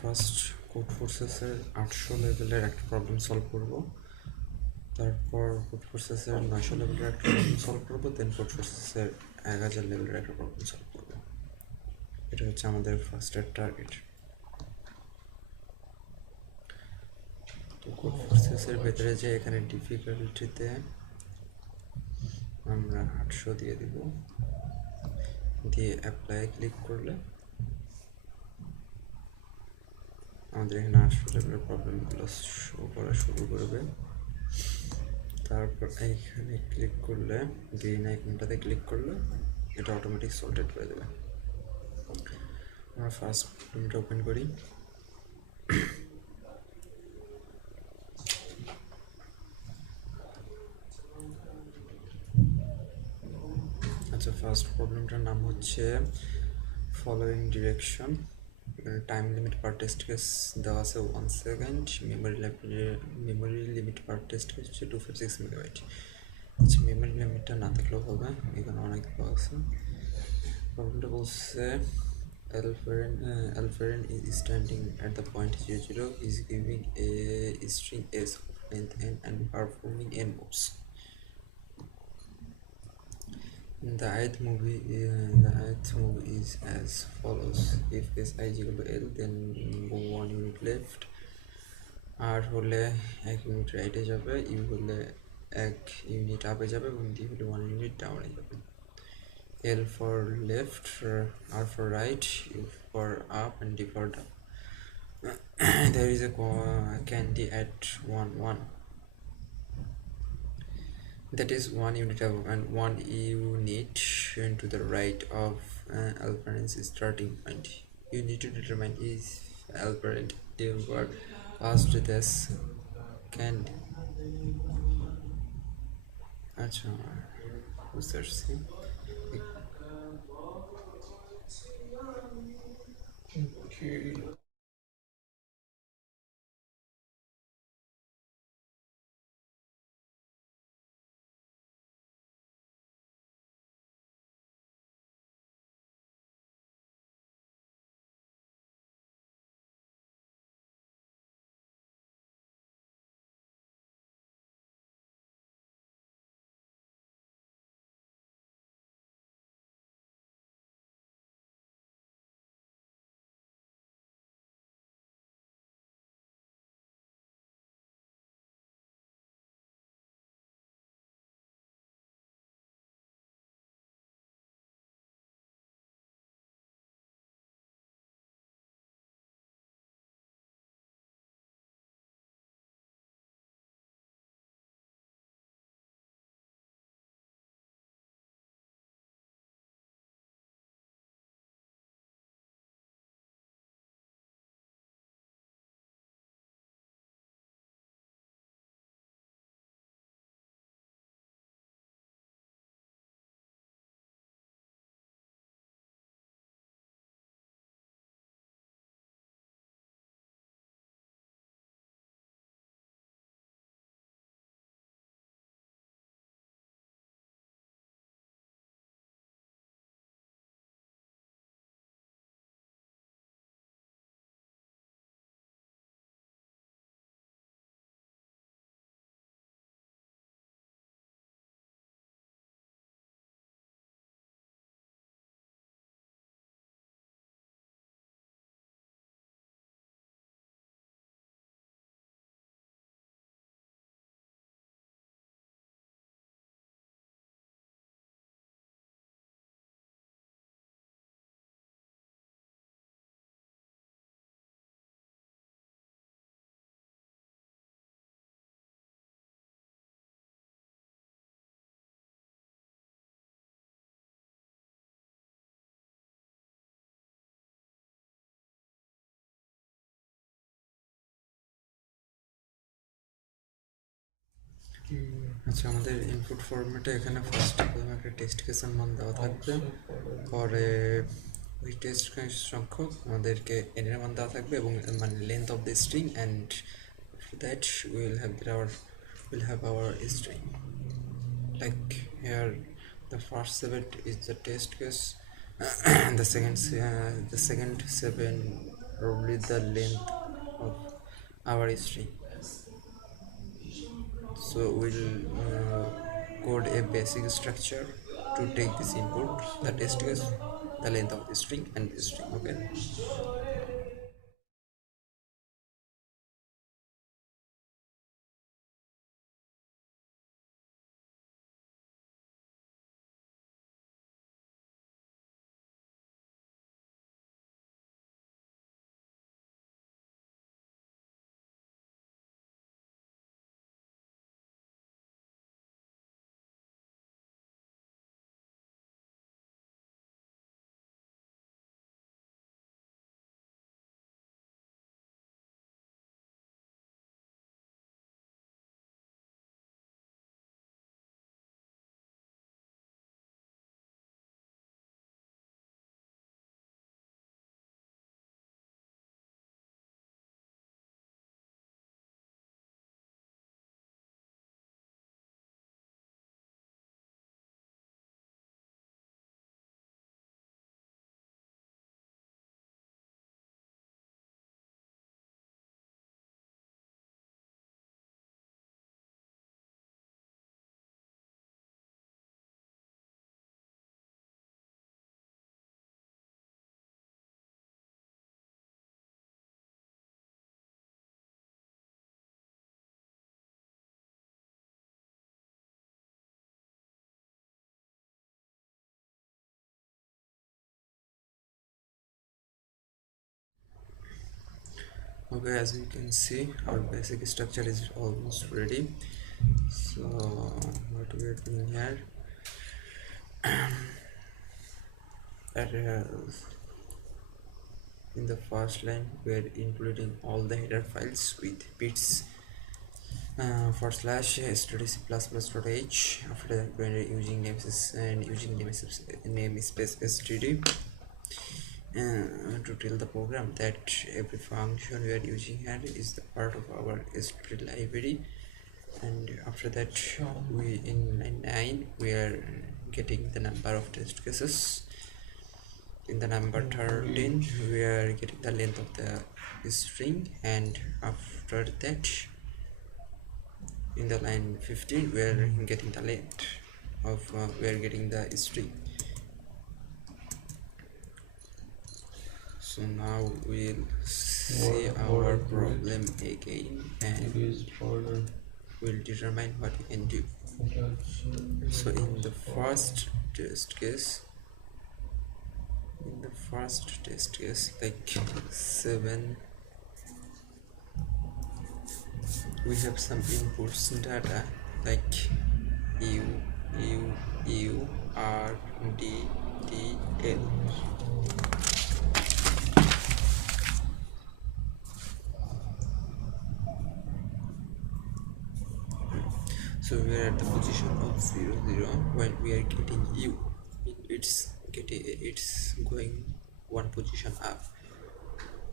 First code ফোর্সেসের 800 লেভেলের একটা problem solve করব, তারপর কোড ফোর্সেসের 900 লেভেলের একটা প্রবলেম সলভ করব, দেন কোড ফোর্সেসের 1000 লেভেলের একটা প্রবলেম সলভ করব। এটা হচ্ছে আমাদের ফার্স্টের টার্গেট। তো কোড ফোর্সেসের ভেতরে যে এখানে ডিফিকাল্টিতে আমরা 800 দিয়ে দিব, দিয়ে অ্যাপ্লাই ক্লিক করলে আমাদের এখানে 800 লেভেলের প্রবলেমগুলো শো করা শুরু করবে। তারপর এইখানে ক্লিক করলে, গ্রিন আইকনটাতে ক্লিক করলে এটা অটোমেটিক সল্টেড হয়ে যাবে। আমরা ফার্স্ট প্রবলেমটা ওপেন করি। আচ্ছা, ফার্স্ট প্রবলেমটার নাম হচ্ছে ফলোয়িং ডিরেকশন। টাইম লিমিট পার টেস্ট কেস দেওয়া আছে 1 সেকেন্ড, মেমোরি লিমিট পার টেস্ট কেস হচ্ছে 256 মেগাবাইট। আচ্ছা, মেমোরি লিমিটটা না থাকলেও হবে, এখানে অনেক দেওয়া আছে। প্রবলেমটা বলছে Alperen is standing at the point 00. He is giving a string S of length n and performing n moves. The ith move is as follows: if si is equal to L, then move 1 unit left. R হলে 1 unit রাইটে যাবে, you হলে 1 unit আপে যাবে এবং D হলে 1 unit ডাউনে যাবে। L for left, R for right, U for up, and D for down. There is a candy at 1 1. That is 1 unit above and 1 unit to the right of Alperen's starting point. You need to determine if Alperen ever passed this candy. আচ্ছা, বুঝতে পারছি। আচ্ছা, আমাদের input ফরম্যাটে এখানে first একটা test কেসের মান দেওয়া থাকবে, পরে ওই টেস্ট কেস সংখ্যক আমাদেরকে এর মান দেওয়া থাকবে এবং মানে length of the string, and that will have our string. Like here the first 7 is the test case, the second 7 probably the length of our string. So we'll code a basic structure to take this input, the test case, the length of the string and the string. Okay. Okay, as you can see, our basic structure is almost ready. So what we are doing here, that in the first line we are including all the header files with bits forward slash std++.h. After that we are using namespace and using namespace std to tell the program that every function we are using here is the part of our std library. And after that, we in line 9 we are getting the number of test cases. In the number 13 we are getting the length of the string, and after that in the line 15 we are getting the length of we are getting the string. So now we'll see our problem again and we'll determine what we can do. So in the first test case, like 7, we have some inputs data like u r d d l. So we are at the position of 0 0 when we are getting u, it's going one position up.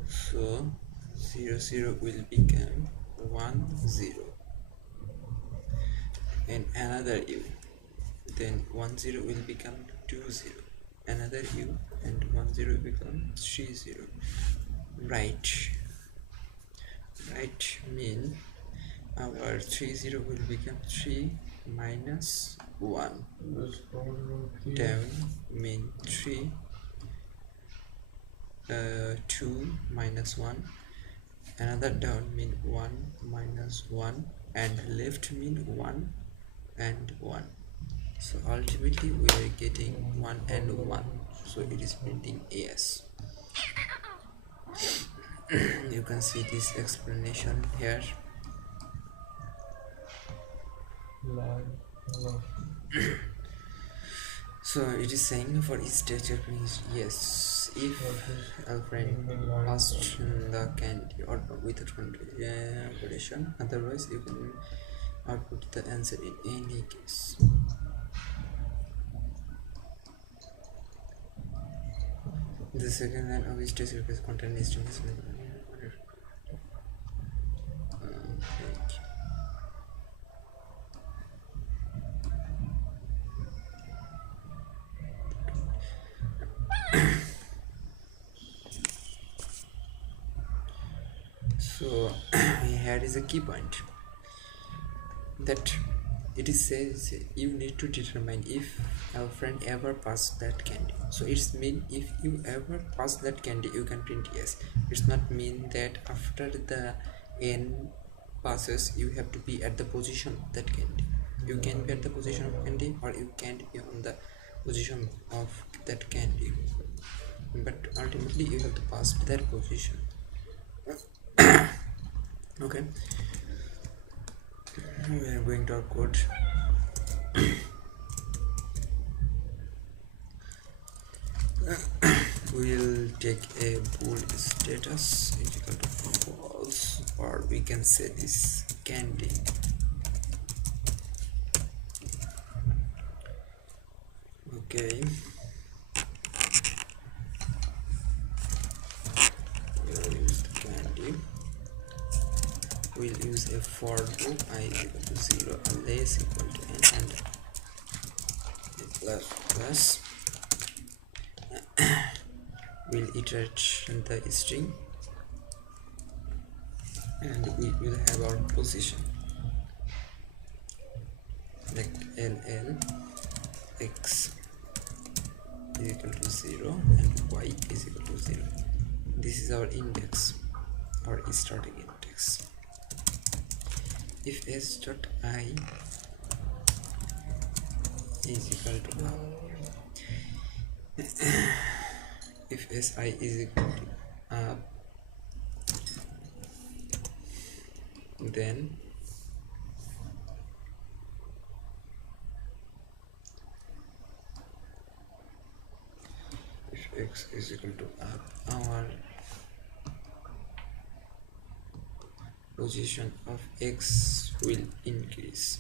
So 0 0 will become 1 0 and another u, then 1 0 will become 2 0, another u, and 1 0 will become 3 0. Right mean our 3 0 will become 3 minus 1. Down mean 3 2 minus 1, another down mean 1 minus 1, and left mean 1 and 1. So ultimately we are getting 1 and 1, so it is printing as. You can see this explanation here. So it is saying for each teacher please yes if friend passed the candy or with a condition, otherwise you can output the answer in any case. The second line of each teacher please contain string is So here is a key point that it is says you need to determine if our friend ever passed that candy. So it's mean if you ever pass that candy you can print yes. It's not mean that after the n passes you have to be at the position of that candy. You can be at the position of candy or you can't be on the position of that candy, but ultimately you have to pass that position. Okay, we are going to our code. We'll take a bool status is equal to false, or we can say this candy. Okay, we'll use the candy. We'll use a for loop I is equal to 0 less equal to n and a plus. We'll iterate the string and we will have our position like ll x is equal to 0 and y is equal to 0. This is our index, our starting index. If s dot I is equal to if si is equal to then if x is equal to up, our position of x will increase.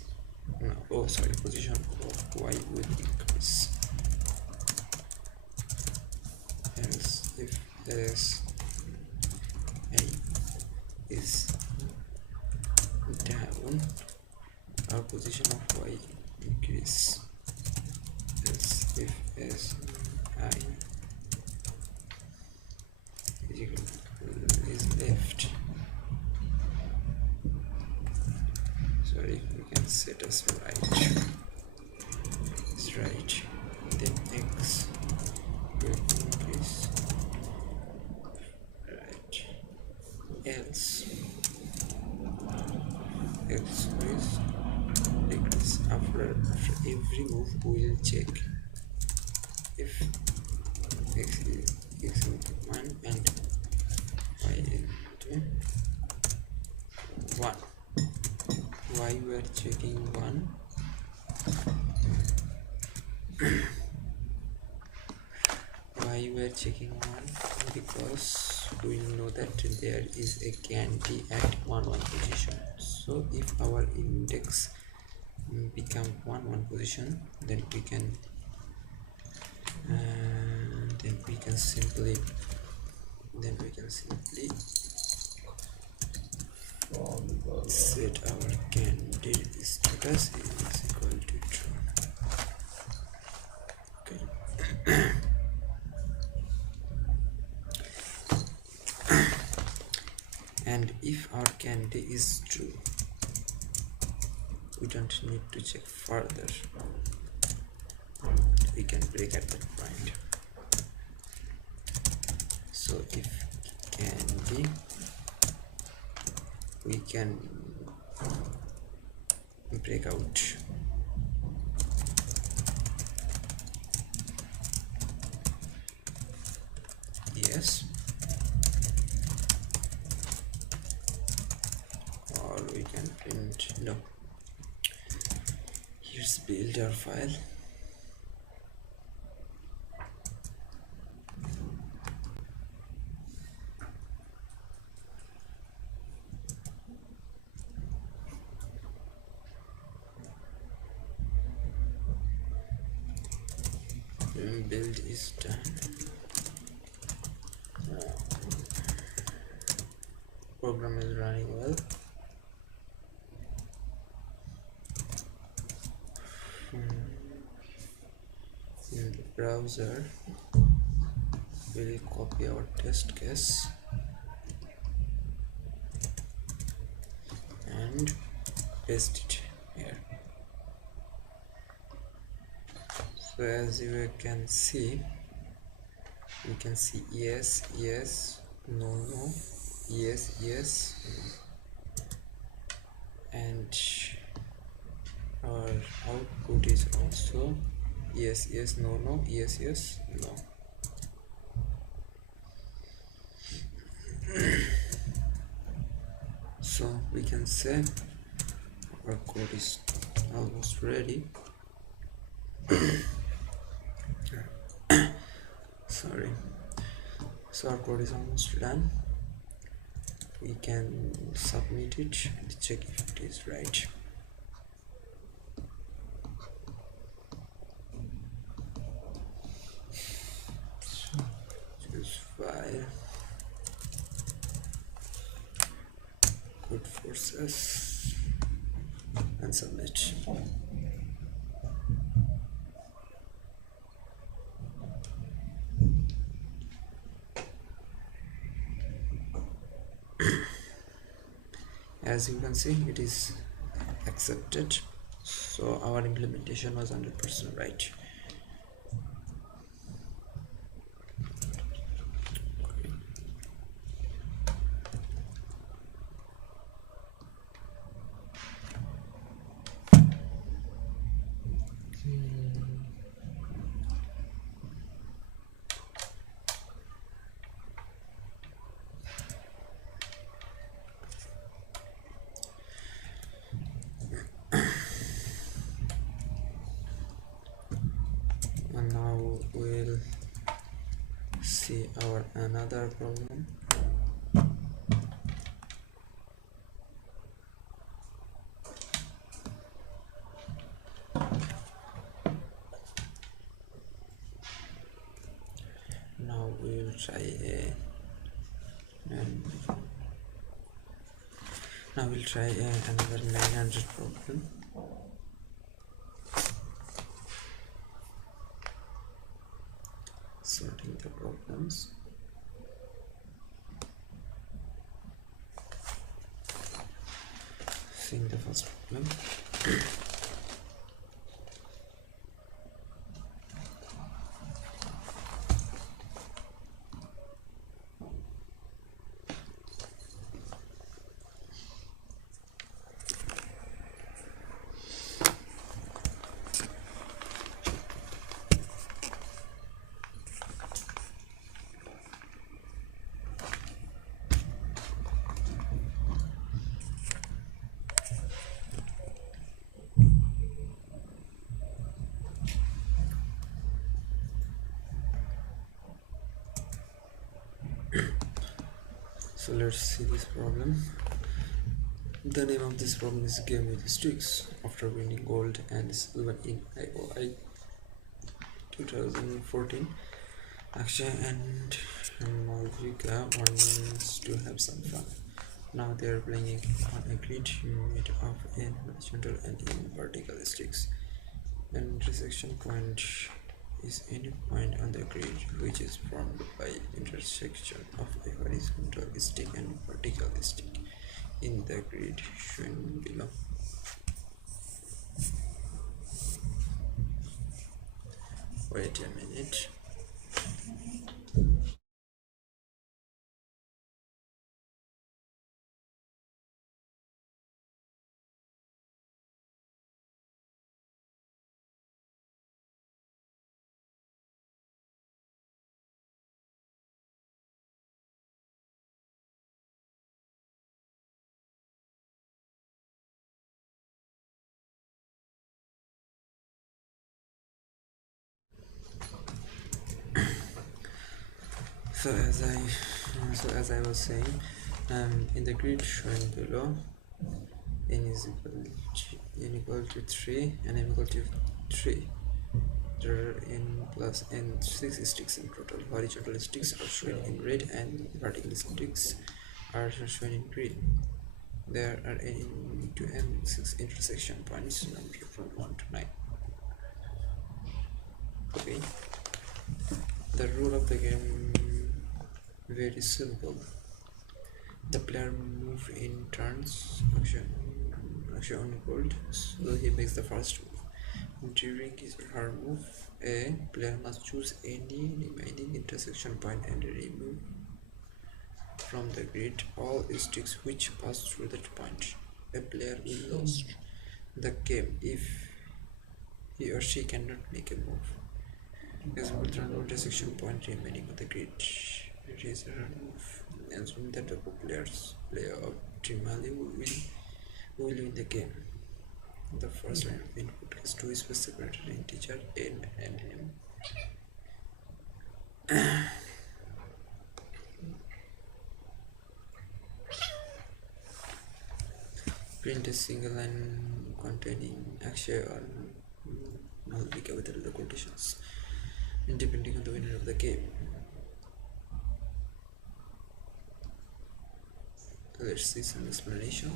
No, oh sorry, position of y will increase. Else if s a is down, our position of y increase. Else if s I is equal to is left. Sorry, we can set as right. It's right. Then x will increase. Right. Else x is decrease. After every move we will check if x is equal to 1 and y is equal to 1. Why we are checking 1? Why we are checking 1? Because we know that there is a candy at 1 position. So if our index become 1 position, then we can simply set our candy status is equal to true. Okay. And if our candy is true, we don't need to check further. We can break at that point. So if candy, we can break out. Yes, or we can print no. Here's builder file. Build is done. Program is running well. In the browser, we'll copy our test case and paste it here. So as you can see, yes, yes, no, no, yes, yes, and our output is also yes, yes, no, no, yes, yes, no. So we can say our code is almost ready. Sorry. So our code is almost done. We can submit it and check if it is right. So choose file, codeforces, and submit. As you can see, it is accepted. So our implementation was 100% right. And now we'll see our another problem. Now we'll try another 900 problem. Sorting the problems. Seeing the first problem. So let's see this problem. The name of this problem is Game with Sticks. After winning gold and silver in IOI 2014, Akshay and Malvika wants to have some fun. Now they are playing on a grid made of n horizontal and n vertical sticks. An intersection point is any point on the grid which is formed by intersection of a horizontal stick and vertical stick in the grid shown below. Wait a minute. So as I was saying, in the grid shown below, n is equal to 3 and m equal to 3. There are n plus n 6 sticks in total. Horizontal sticks are shown in red and vertical sticks are shown in green. There are n to m 6 intersection points numbered from 1 to 9. Okay. The rule of the game very simple. The player move in turns. Action shown gold, so he makes the first move. During his or her move, a player must choose any remaining intersection point and remove from the grid all sticks which pass through that point. A player will lose the game if he or she cannot make a move. Example, there are no intersection point remaining on the grid. It is a move. Assume that the players play optimally will win the game. The first line of input has two specified integer n and m. Print a single line containing akshay or malvika with the quotations, depending on the winner of the game. Let's see some explanation.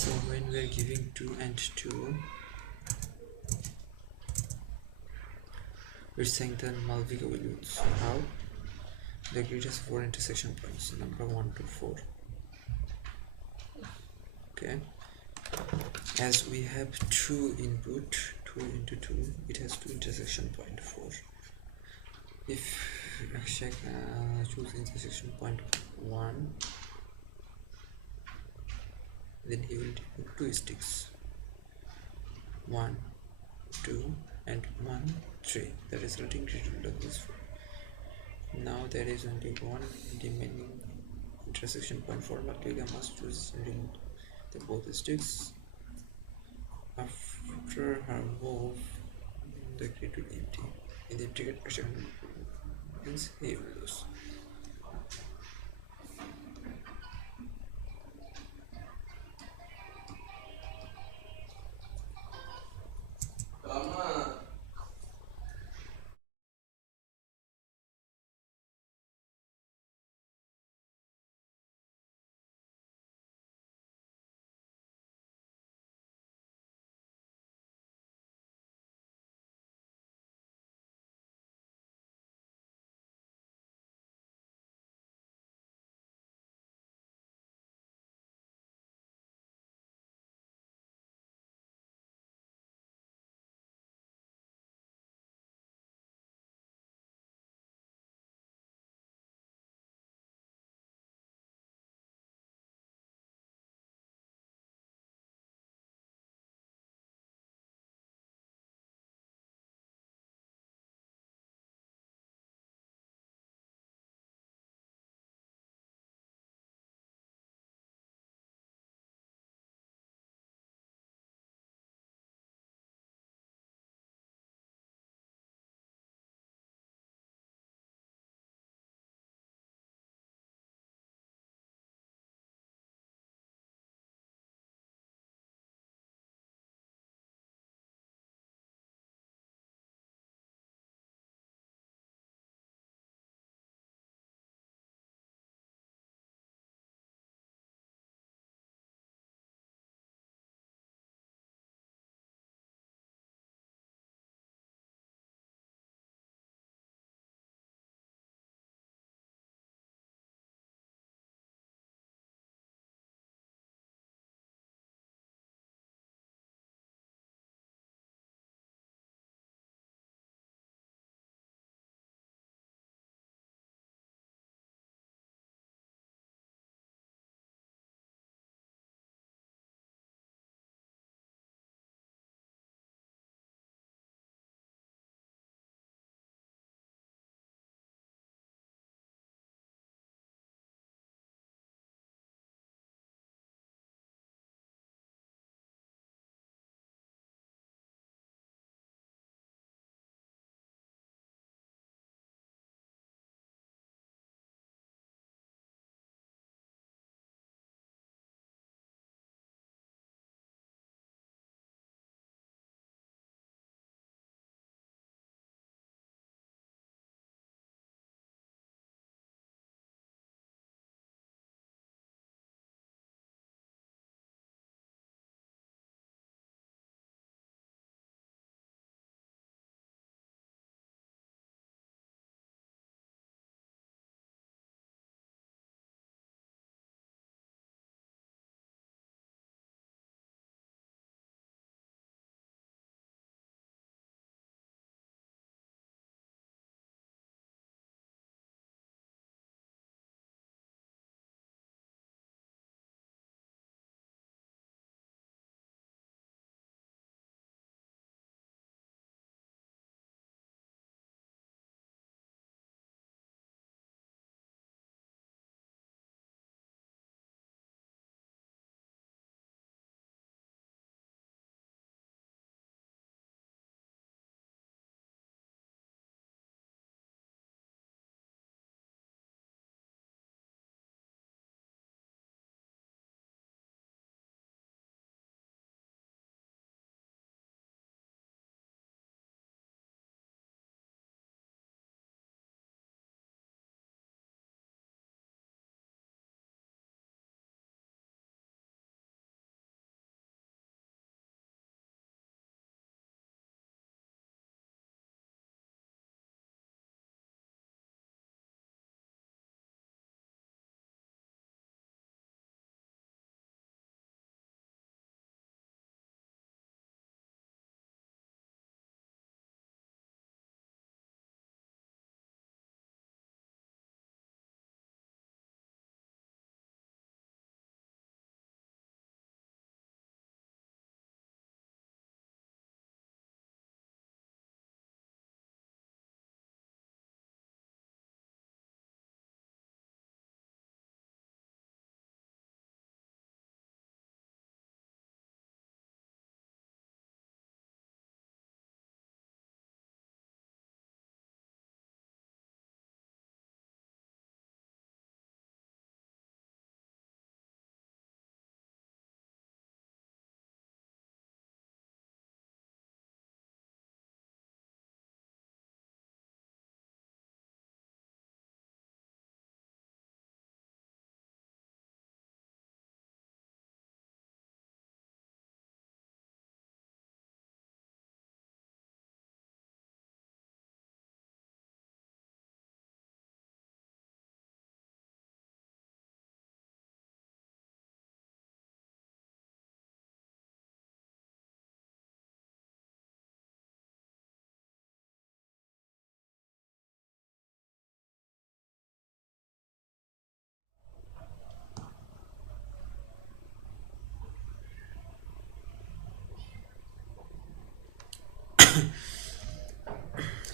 So when we are giving 2 and 2, we're saying that malvika will lose. How? The grid has 4 intersection points, number 1 to 4. Okay, as we have 2 input, 2 into 2, it has 2 intersection point 4. If Akshay choose intersection point 1, then he will take 2 sticks, 1, 2 and 1, 3. The resulting grid will look this way. Now there is only one remaining intersection point for Malvika must choose the both sticks. After her move, the grid will empty. In the empty grid, Akshay means he will lose.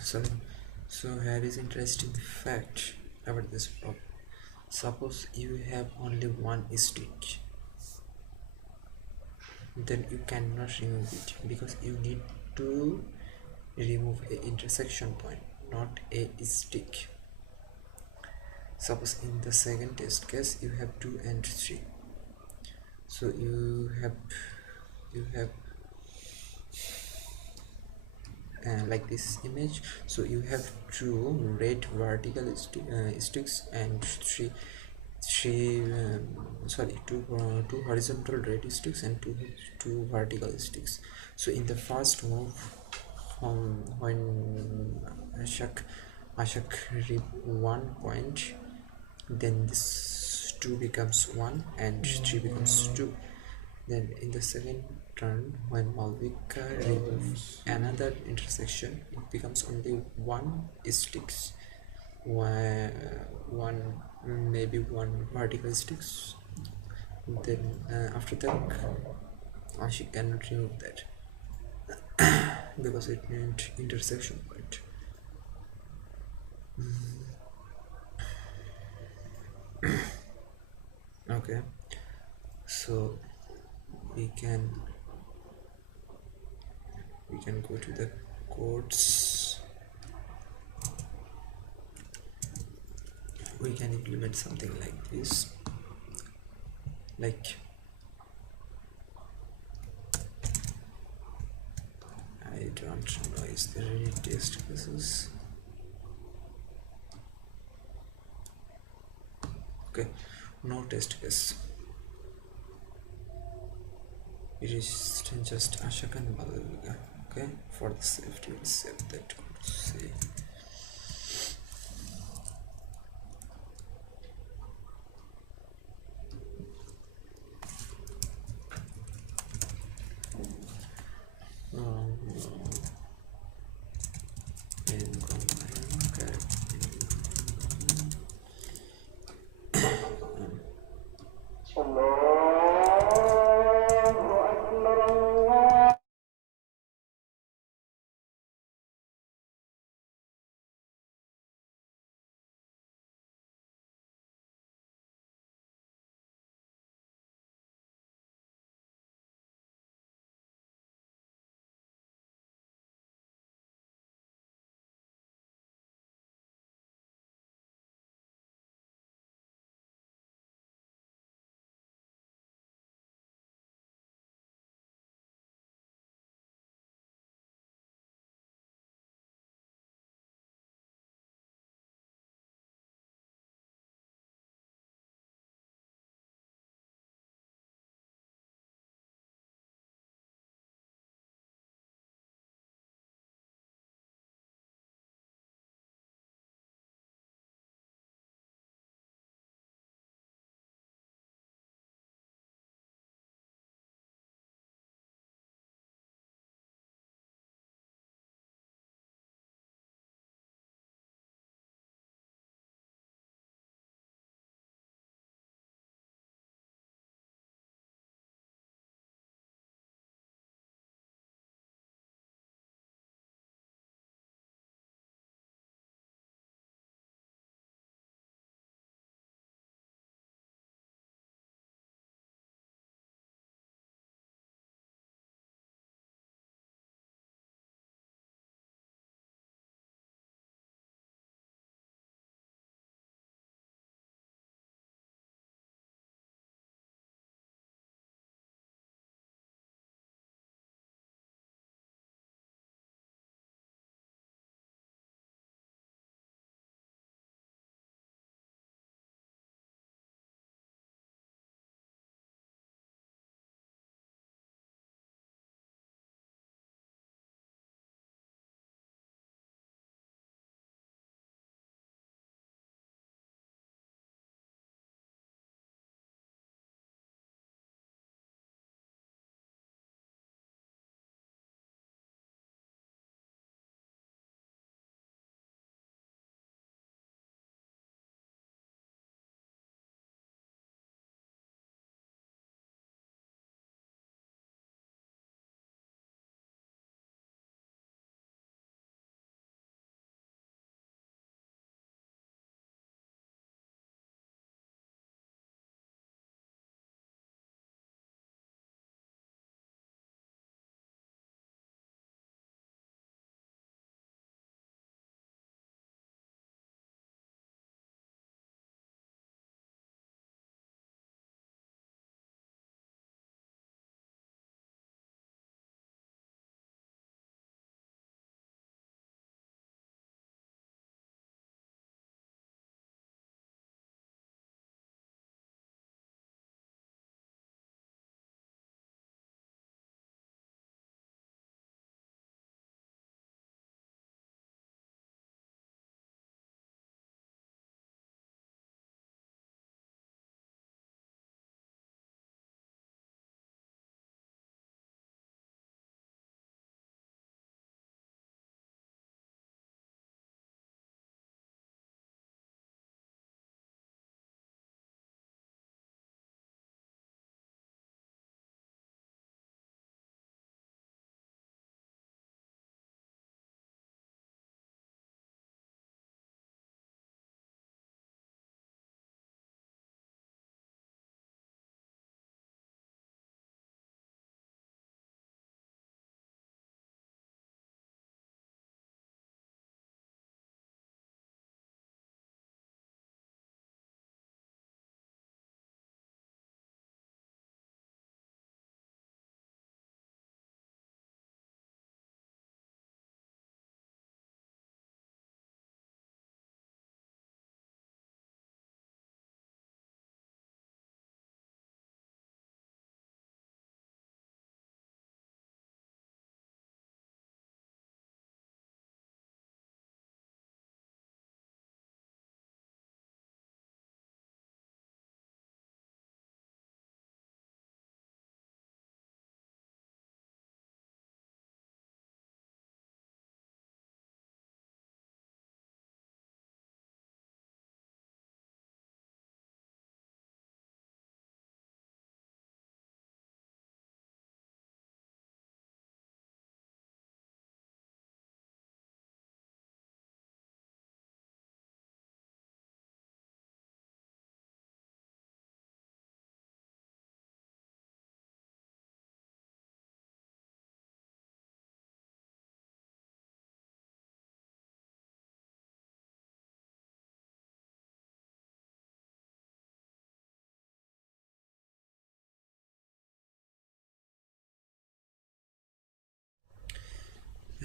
so here is interesting fact about this problem. Suppose you have only one stick, then you cannot remove it because you need to remove a intersection point, not a stick. Suppose in the second test case you have 2 and 3, so you have like this image. So you have 2 red vertical sticks and two horizontal red sticks and two vertical sticks. So in the first move, when Ashak reap 1 point, then this 2 becomes 1 and 3 becomes 2. Then in the second turn, when Malvika removes another intersection, it becomes only 1 sticks, one maybe 1 vertical sticks. Then after that, she cannot remove that because it meant intersection point. Okay, so we can go to the codes. We can implement something like this, like I don't know, is there any test cases? Okay, no test case. It is just Ashok and Malvika. Okay, for the safety, we'll save that code. See.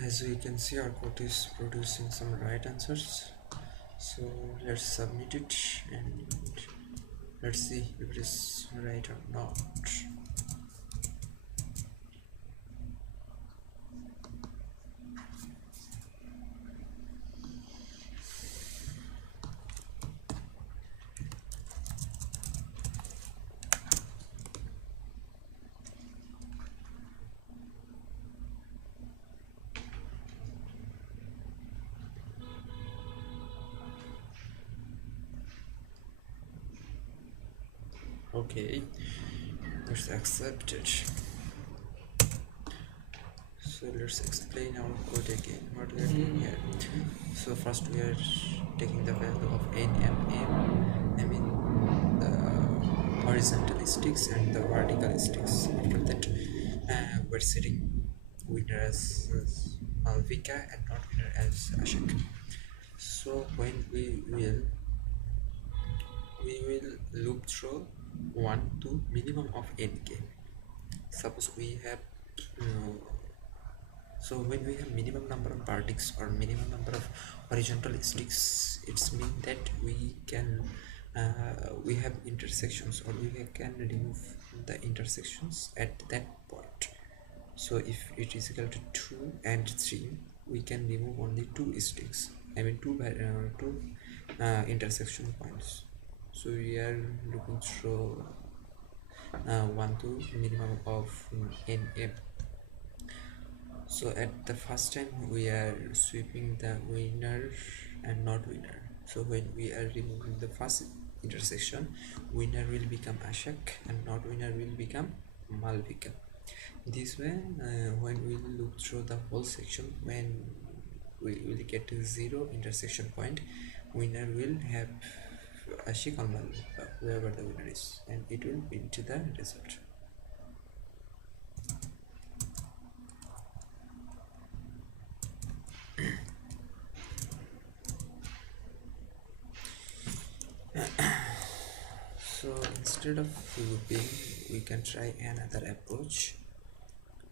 As we can see, our code is producing some right answers, so let's submit it and let's see if it is right or not. Okay, let's accept it. So let's explain our code again, what we are doing here. So first we are taking the value of n, m, m, I mean the horizontal sticks and the vertical sticks. After that we're setting winner as Malvika and not winner as Ashok. So when we will loop through 1 to minimum of nk. Suppose we have so when we have minimum number of vertex or minimum number of horizontal sticks, it's mean that we can we have intersections, or we can remove the intersections at that point. So if it is equal to 2 and 3, we can remove only 2 sticks, I mean two intersection points. So we are looking through 1 to minimum of nm. So at the first time we are sweeping the winner and not winner. So when we are removing the first intersection, winner will become Ashok and not winner will become Malvika. This way when we look through the whole section, when we will get to 0 intersection point, winner will have Ashik or Malvika, whoever the winner is, and it will print the result. So instead of looping, we can try another approach.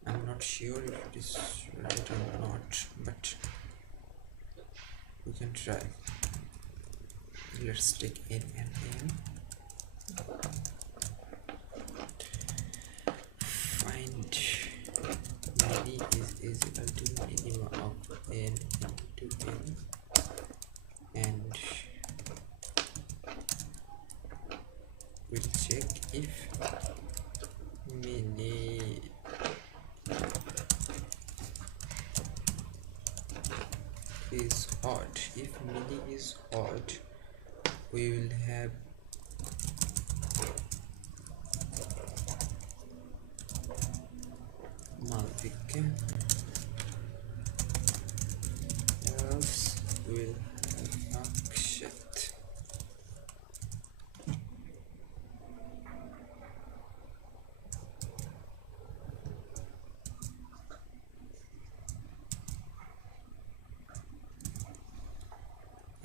I'm not sure if it is right or not, but we can try. Let's take n and n. Find many is equal to minimum of n into n, and we'll check if many is odd. If many is odd, we will have Malvika, else we'll have Akshat.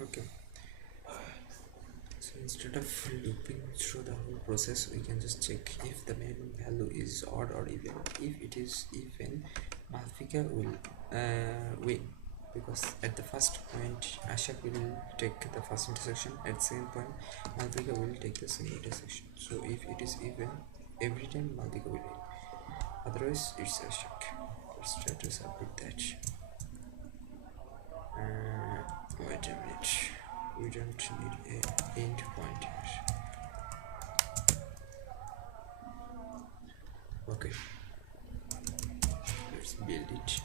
Okay, so instead of looping through the whole process, we can just check if the minimum value is odd or even. If it is even, Malvika will win, because at the first point Ashok will take the first intersection, at the same point Malvika will take the same intersection. So if it is even, every time Malvika will win, otherwise it's Ashok. Let's try to submit that. Wait a minute, we don't need a end point here. Okay, let's build it.